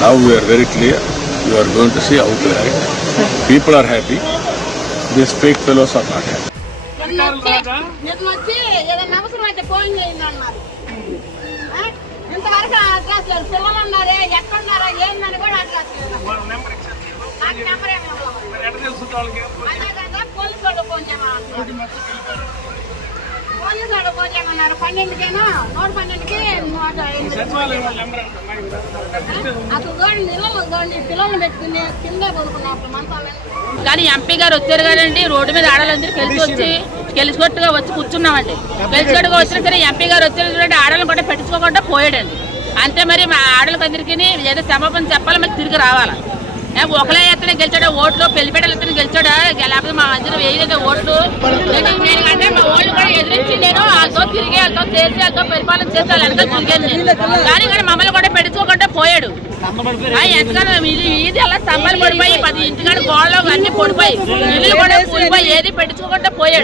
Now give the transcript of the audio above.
Now we are very clear. You are going to see how to act. People are happy. These fake fellows are not happy. ఇంతవరకు address లేదు. పిల్లలు ఉన్నారే ఎక్కడున్నారా ఏందని కూడా address లేదు. నాకు నెంబర్ ఏమి పోలీసు వాడు ఫోన్ చేయమన్నారు. 12కేనో 112కి అసలు పిల్లల్ని పెట్టుకుని కిందే కొనుక్కున్నప్పుడు మంచాలని. కానీ ఎంపీ గారు వచ్చారు కదండి, రోడ్డు మీద ఆడాలందరూ గెలిచికొట్టుగా వచ్చి కూర్చున్నామండి. గెలిచికొట్టుగా వచ్చినా సరే ఎంపీ గారు వచ్చారు చూడండి, ఆడలను కూడా పెట్టించుకోకుండా పోయాడండి. అంతే మరి మా ఆడలకు అందరికీ ఏదో క్షమాపణ చెప్పాలి, మరి తిరిగి రావాలా. ఒకలే ఎత్తనే గెలిచాడా ఓట్లు, పెళ్లిపేటలు ఎత్తనే గెలిచాడా, లేకపోతే మా మధ్యలో వేయలేదు ఓట్లు. నేనంటే మా ఓళ్ళు కూడా ఎదిరించి నేను వాళ్ళతో తిరిగి వాళ్ళతో చేసి వాళ్ళతో పరిపాలన చేసి వాళ్ళు వెనక తిరిగాను. కానీ ఇక్కడ మమ్మల్ని కూడా పెట్టించుకోకుండా పోయాడు. ఎంతగానో ఇది అలా స్తంభాలు పడిపోయి 10 ఇంటికాడ గోడలు అన్ని పడిపోయి ఇల్లు కూడా కూలిపోయి ఏది పెట్టించుకోకుండా పోయాడు.